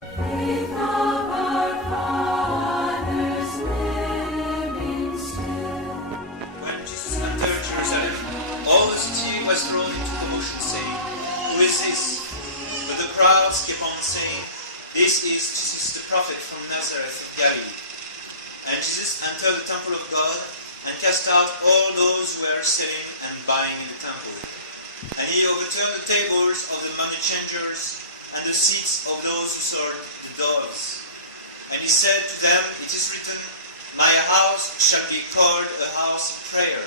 Faith of our fathers living still. When Jesus entered Jerusalem, all the city was thrown into commotion, saying, "Who is this?" But the crowds kept on saying, "This is Jesus the prophet from Nazareth of Galilee." And Jesus entered the temple of God and cast out all those who were selling and buying in the temple. And he overturned the tables of the money changers and the seats of those who sold the doves. And he said to them, "It is written, My house shall be called a house of prayer,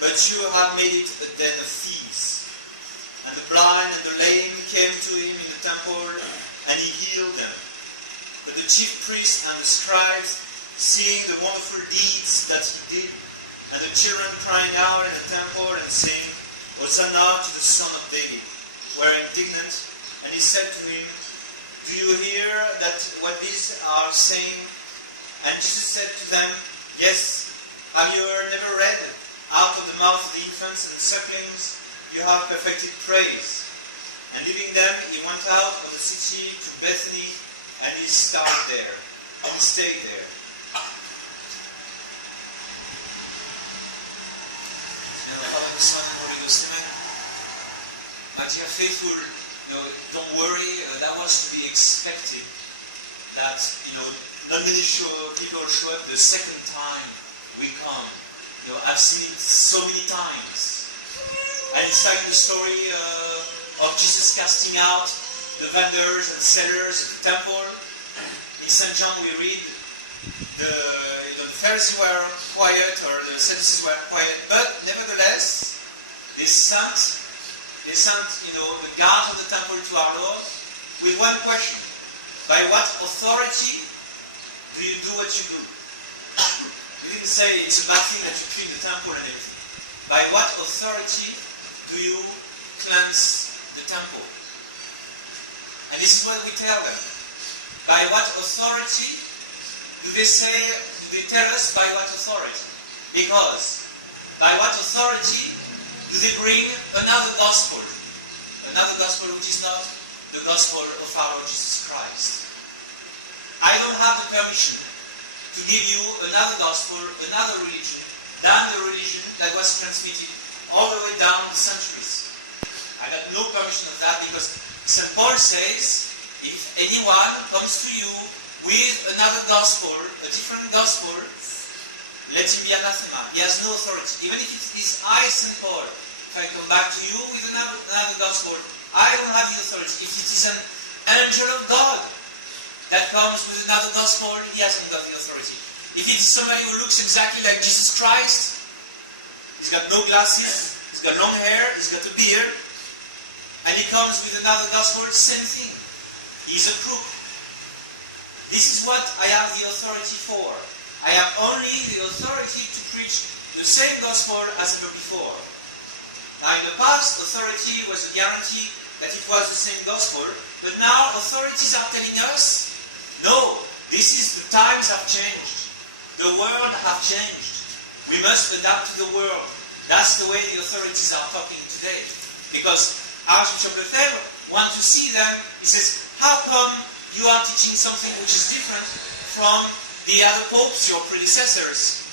but you have made it a den of thieves." And the blind and the lame came to him in the temple, and he healed them. But the chief priests and the scribes, seeing the wonderful deeds that he did, and the children crying out in the temple and saying, "Hosanna to the Son of David," were indignant. And he said to him, "Do you hear that what these are saying?" And Jesus said to them, "Yes, have you never read, out of the mouth of the infants and sucklings you have perfected praise?" And leaving them, he went out of the city to Bethany, and he stayed there. Father, Son, and Holy Ghost, amen. My dear faithful, don't worry, that was to be expected. That, not many people show up the second time we come. I've seen it so many times. And it's like the story of Jesus casting out the vendors and sellers at the temple. In St. John we read the Pharisees were quiet, or the Sadducees were quiet, but nevertheless they sent the guard of the temple to our Lord with one question: by what authority do you do what you do? He didn't say it's a bad thing that you clean the temple and everything. By what authority do you cleanse the temple? And this is what we tell them. By what authority do they tell us by what authority? Because by what authority do they bring another gospel? Another gospel which is not the gospel of our Lord Jesus Christ. I don't have the permission to give you another gospel, another religion, than the religion that was transmitted all the way down the centuries. I got no permission of that, because St. Paul says, if anyone comes to you with another gospel, a different gospel, let him be anathema. He has no authority. Even if it is I, St. Paul, if I come back to you with another gospel, I don't have the authority. If it is an angel of God that comes with another gospel, he hasn't got the authority. If it is somebody who looks exactly like Jesus Christ, he's got no glasses, he's got long hair, he's got a beard, and he comes with another gospel, same thing. He's a crook. This is what I have the authority for. I have only the authority to preach the same gospel as ever before. Now in the past, authority was a guarantee that it was the same gospel, but now authorities are telling us, no, this is the times have changed. The world have changed. We must adapt to the world. That's the way the authorities are talking today. Because Archbishop Lefebvre wants to see them. He says, how come you are teaching something which is different from the other popes, your predecessors?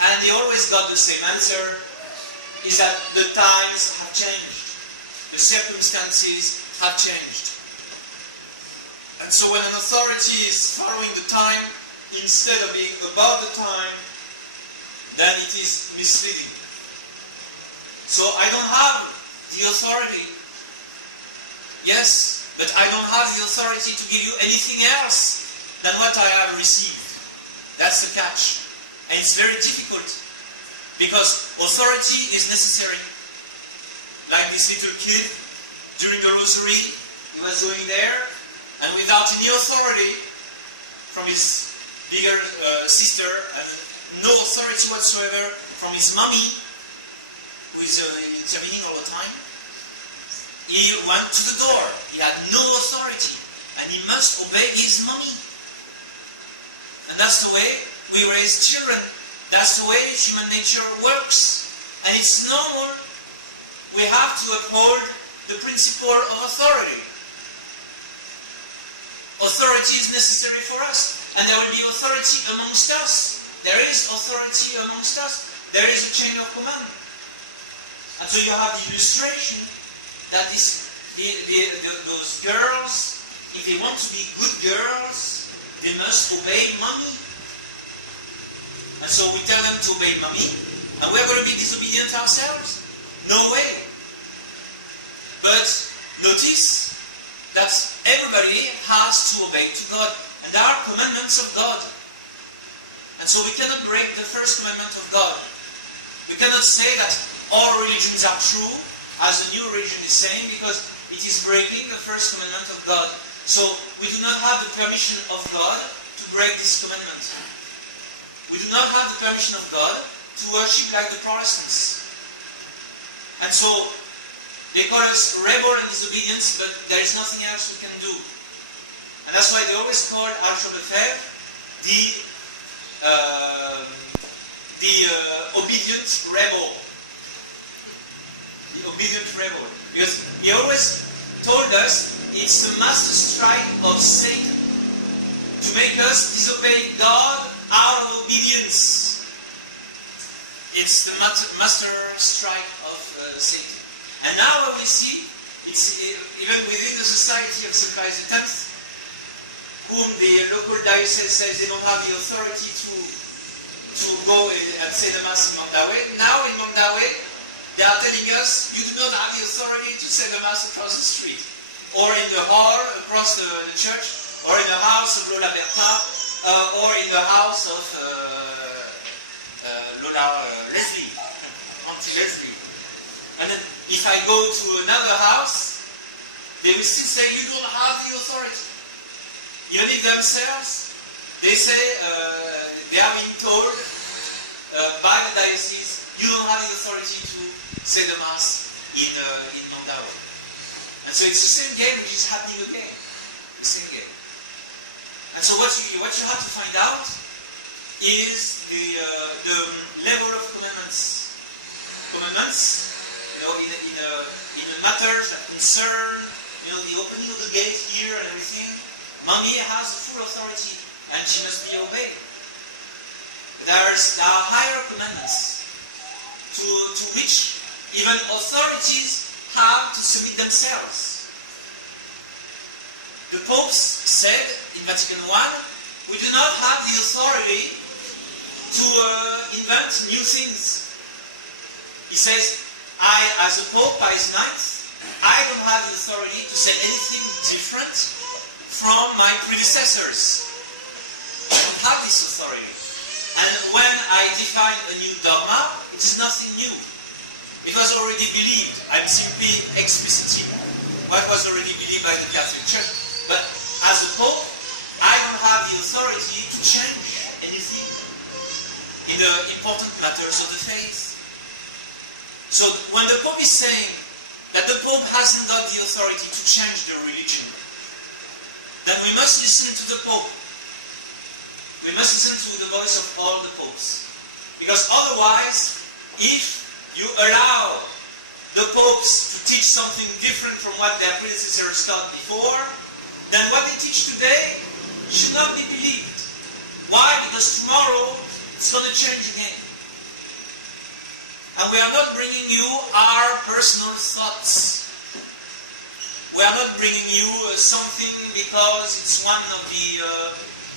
And they always got the same answer, is that the times have changed. The circumstances have changed. And so when an authority is following the time, instead of being above the time, then it is misleading. So I don't have the authority. Yes, but I don't have the authority to give you anything else than what I have received. That's the catch. And it's very difficult, because authority is necessary. Like this little kid, during the rosary, he was going there, and without any authority from his bigger sister, and no authority whatsoever from his mommy, who is intervening all the time, he went to the door. He had no authority, and he must obey his mommy. And that's the way we raise children. That's the way human nature works. And it's normal. We have to uphold the principle of authority. authority is necessary for us. And there will be authority amongst us. There is authority amongst us. There is a chain of command. And so you have the illustration that those girls, if they want to be good girls, they must obey mommy. And so we tell them to obey mommy, and we're going to be disobedient ourselves? No way. But notice that everybody has to obey to God, and there are commandments of God. And so we cannot break the first commandment of God. We cannot say that all religions are true, as the new religion is saying, because it is breaking the first commandment of God. So we do not have the permission of God to break this commandment. We do not have the permission of God to worship like the Protestants. And so they call us rebel and disobedience, but there is nothing else we can do. And that's why they always call Archon de Fer the obedient rebel. The obedient rebel. Because he always told us it's the master strike of Satan to make us disobey God out of obedience. It's the master strike of Satan. And now we see, it's even within the society of St. Pius X, whom the local diocese says they don't have the authority to go and say the Mass in Mandaue. Now in Mandaue, they are telling us, you do not have the authority to say the Mass across the street, or in the hall across the church, or in the house of Lola Bertha, or in the house of Lola Leslie, Auntie Leslie. And then if I go to another house, they will still say, you don't have the authority. Even if themselves, they say, they are being told by the diocese, you don't have the authority to say the Mass in Danao. And so it's the same game which is happening again. The same game. And so what you have to find out is the level of commandments. Commandments, in matters that concern, the opening of the gate here and everything. Mommy has the full authority, and she must be obeyed. There are higher commandments to which even authorities have to submit themselves. The popes said in Vatican I, we do not have the authority to invent new things. He says, I, as a Pope, Pius IX, I don't have the authority to say anything different from my predecessors. I don't have this authority. And when I define a new dogma, it is nothing new. It was already believed. I'm simply expliciting what was already believed by the Catholic Church. But as a Pope, I don't have the authority to change anything in the important matters of the faith. So when the Pope is saying that the Pope hasn't got the authority to change the religion, then we must listen to the Pope. We must listen to the voice of all the popes. Because otherwise, if you allow the popes to teach something different from what their predecessors taught before, then what they teach today should not be believed. Why? Because tomorrow it's going to change again. And we are not bringing you our personal thoughts. We are not bringing you something because it's one of the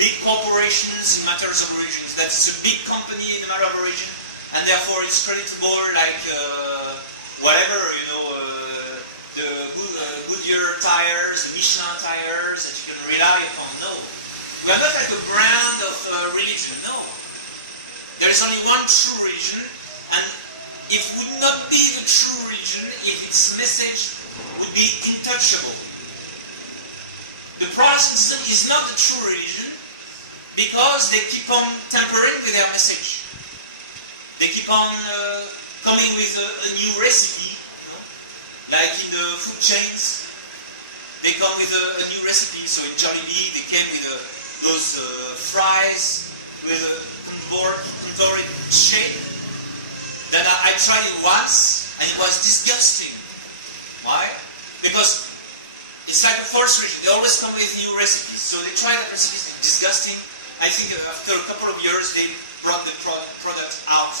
big corporations in matters of religions. That's a big company in the matter of religion, and therefore it's creditable like whatever, the Goodyear tires, the Michelin tires that you can rely upon. No. We are not like a brand of religion. No. There is only one true religion, and it would not be the true religion if its message would be intouchable. The Protestantism is not the true religion because they keep on tampering with their message. They keep on coming with a new recipe, like in the food chains. They come with a new recipe. So in Jollibee, they came with those fries with a contoured shape. That I tried it once, and it was disgusting. Why? Because it's like a forced religion. They always come with new recipes. So they tried that recipe, it's disgusting. I think after a couple of years they brought the product out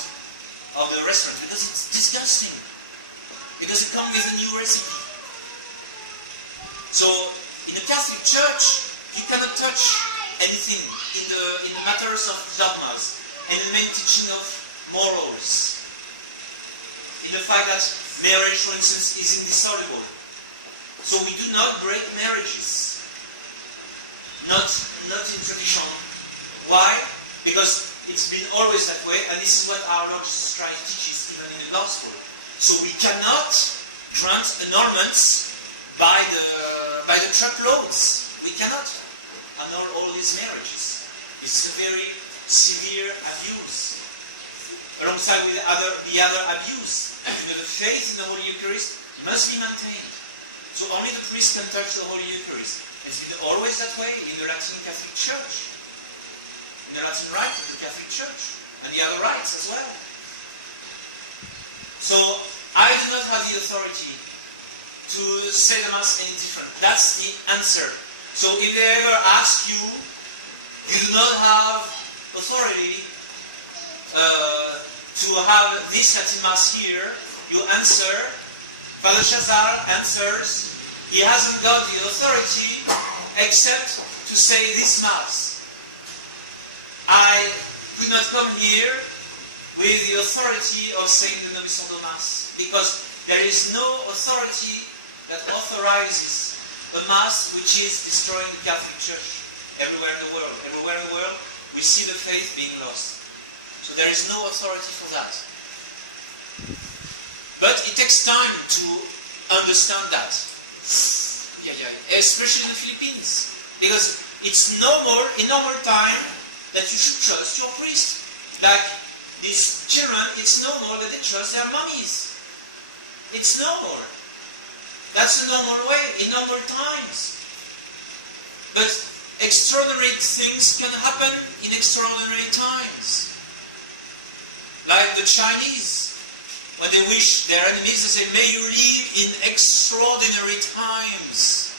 of the restaurant because it's disgusting. It doesn't come with a new recipe. So in a Catholic church, you cannot touch anything in the matters of dogmas and in the main teaching of morals. In the fact that marriage, for instance, is indissoluble. So we do not break marriages. Not in tradition. Why? Because it's been always that way, and this is what our Lord Jesus Christ teaches even in the Gospel. So we cannot grant annulments by the truckloads. We cannot annul all these marriages. It's a very severe abuse. Alongside with the other abuse, the faith in the Holy Eucharist must be maintained. So only the priest can touch the Holy Eucharist. It's been always that way in the Latin Catholic Church. In the Latin Rite of the Catholic Church. And the other rites as well. So I do not have the authority to say the Mass any different. That's the answer. So if they ever ask you, you do not have authority to have this Latin Mass here, you answer, Father Chazal answers, he hasn't got the authority except to say this Mass. I could not come here with the authority of saying the Nobis Ordo Mass, because there is no authority that authorizes a Mass which is destroying the Catholic Church everywhere in the world. Everywhere in the world, we see the faith being lost. So there is no authority for that. But it takes time to understand that. Especially in the Philippines. Because it's normal, in normal time, that you should trust your priest. Like these children, it's normal that they trust their mummies. It's normal. That's the normal way, in normal times. But extraordinary things can happen in extraordinary times. Like the Chinese, when they wish their enemies, they say, may you live in extraordinary times.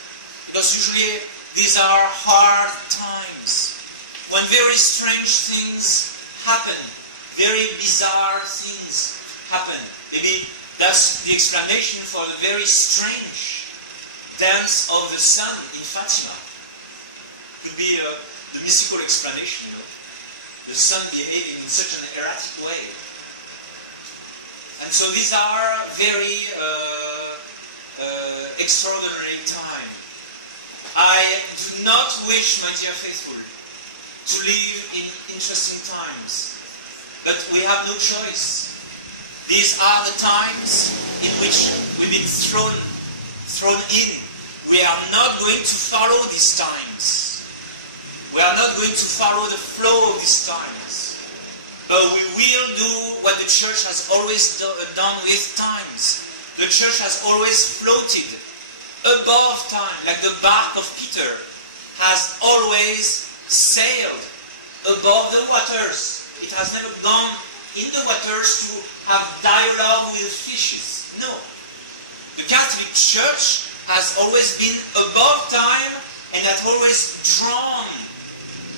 Because usually these are hard times. When very strange things happen, very bizarre things happen. Maybe that's the explanation for the very strange dance of the sun in Fatima. It could be the mystical explanation, you know. The sun behaving in such an erratic way. And so these are very extraordinary times. I do not wish, my dear faithful, to live in interesting times. But we have no choice. These are the times in which we've been thrown in. We are not going to follow these times. We are not going to follow the flow of these times. But we will do what the Church has always done with times. The Church has always floated above time, like the bark of Peter has always sailed above the waters. It has never gone in the waters to have dialogue with fishes. No. The Catholic Church has always been above time and has always drawn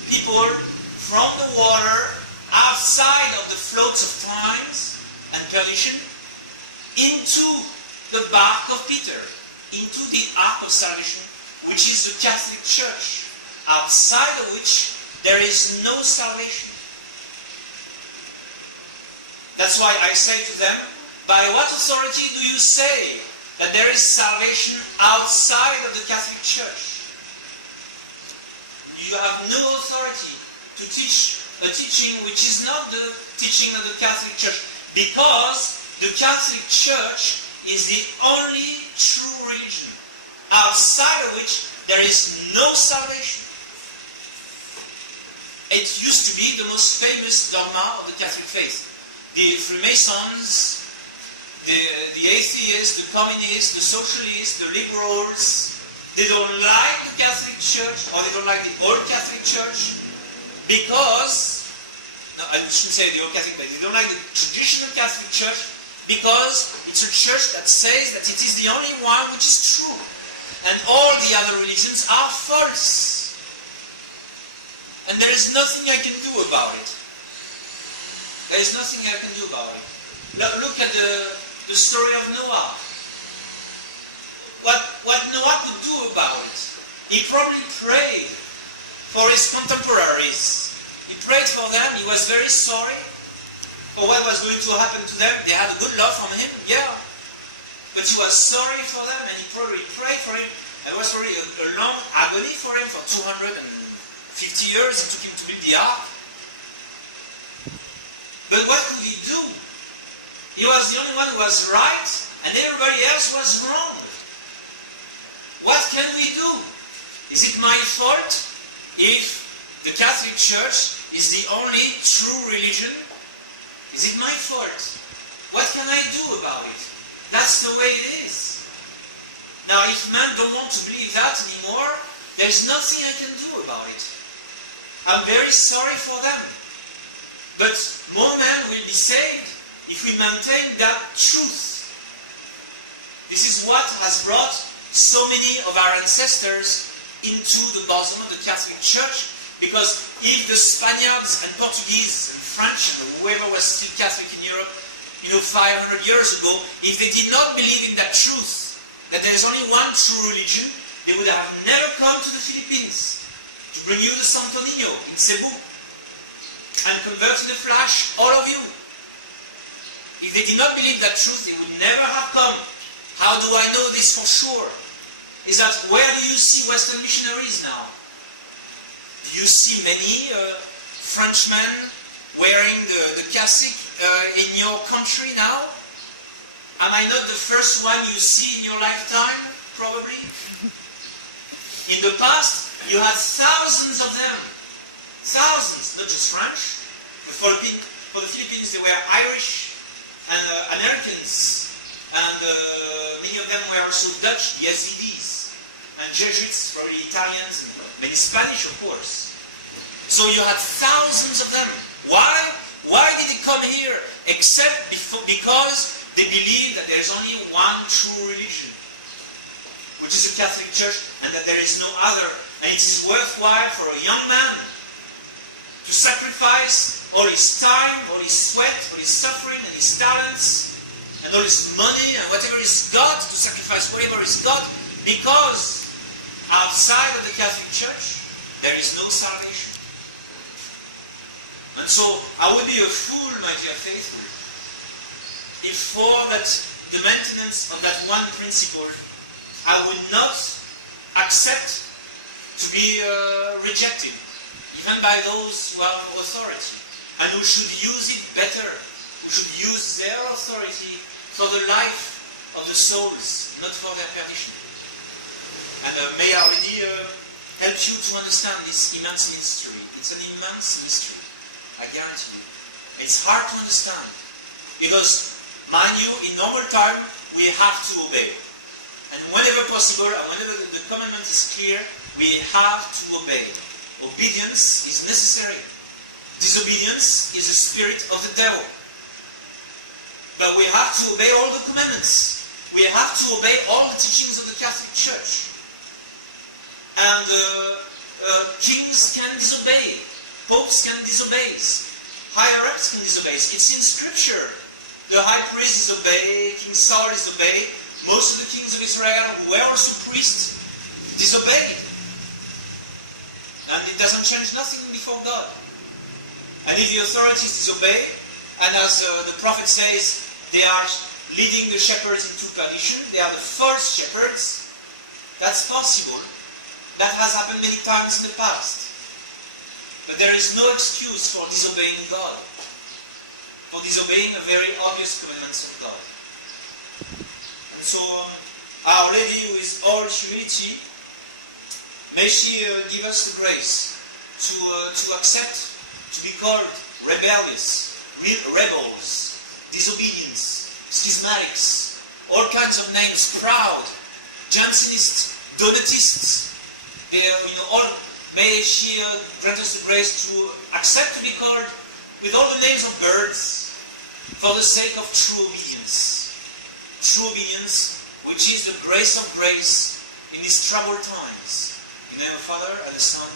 people from the water outside of the floats of times and perdition into the bark of Peter, into the ark of salvation, which is the Catholic Church, outside of which there is no salvation. That's why I say to them, by what authority do you say that there is salvation outside of the Catholic Church? You have no authority to teach a teaching which is not the teaching of the Catholic Church, because the Catholic Church is the only true religion, outside of which there is no salvation. It used to be the most famous dogma of the Catholic faith. The Freemasons, the atheists, the communists, the socialists, the liberals, they don't like the Catholic Church, or they don't like the old Catholic Church, because, no, I shouldn't say the old Catholic, but they don't like the traditional Catholic Church, because it's a church that says that it is the only one which is true, and all the other religions are false. is nothing I can do about it. There is nothing I can do about it. Look at the story of Noah. What Noah could do about it? He probably prayed for his contemporaries. He prayed for them. He was very sorry for what was going to happen to them. They had a good love from him, yeah. But he was sorry for them, and he probably prayed for him. It was really a long agony for him for 250 years. It took him to build the ark. But what could he do? He was the only one who was right, and everybody else was wrong. What can we do? Is it my fault if the Catholic Church is the only true religion? Is it my fault? What can I do about it? That's the way it is. Now, if men don't want to believe that anymore, there is nothing I can do about it. I'm very sorry for them. But more men will be saved if we maintain that truth. This is what has brought so many of our ancestors into the bosom of the Catholic Church, because if the Spaniards and Portuguese and French, or whoever was still Catholic in Europe, 500 years ago, if they did not believe in that truth, that there is only one true religion, they would have never come to the Philippines to bring you the Santo Niño in Cebu and convert in a flash all of you. If they did not believe that truth, they would never have come. How do I know this for sure? Is that where do you see Western missionaries now? Do you see many Frenchmen wearing the cassock in your country now? Am I not the first one you see in your lifetime? Probably. In the past, you had thousands of them. Thousands, not just French. For the Philippines, they were Irish and Americans. And many of them were also Dutch, the Yazidis, and Jesuits, probably Italians, and many Spanish, of course. So you had thousands of them. Why? Why did they come here? Except because they believe that there is only one true religion, which is the Catholic Church, and that there is no other. And it is worthwhile for a young man to sacrifice all his time, all his sweat, all his suffering, and his talents, and all his money, and whatever he's got, to sacrifice whatever he's got, because outside of the Catholic Church, there is no salvation. And so, I would be a fool, my dear faithful, if for that the maintenance of that one principle, I would not accept to be rejected, even by those who have authority, and who should use it better, who should use their authority for the life of the souls, not for their perdition. And may Our Lady help you to understand this immense mystery. It's an immense mystery, I guarantee you. It's hard to understand, because, mind you, in normal time, we have to obey. And whenever possible, and whenever the commandment is clear, we have to obey. Obedience is necessary. Disobedience is the spirit of the devil. But we have to obey all the commandments. We have to obey all the teachings of the Catholic Church. And kings can disobey. Popes can disobey. Higher-ups can disobey. It's in Scripture. The high priest disobeyed, King Saul disobeyed. Most of the kings of Israel, who were also priests, disobeyed. And it doesn't change nothing before God. And if the authorities disobey, and as the prophet says, they are leading the shepherds into perdition, they are the false shepherds, that's possible. That has happened many times in the past. But there is no excuse for disobeying God, for disobeying the very obvious commandments of God. And so, Our Lady, with all humility, may she give us the grace to accept, to be called rebellious, rebels, disobedience, schismatics, all kinds of names, proud, Jansenists, Donatists. May she grant us the grace to accept to be called with all the names of birds for the sake of true obedience. True obedience, which is the grace of grace in these troubled times. In the name of the Father, and the Son,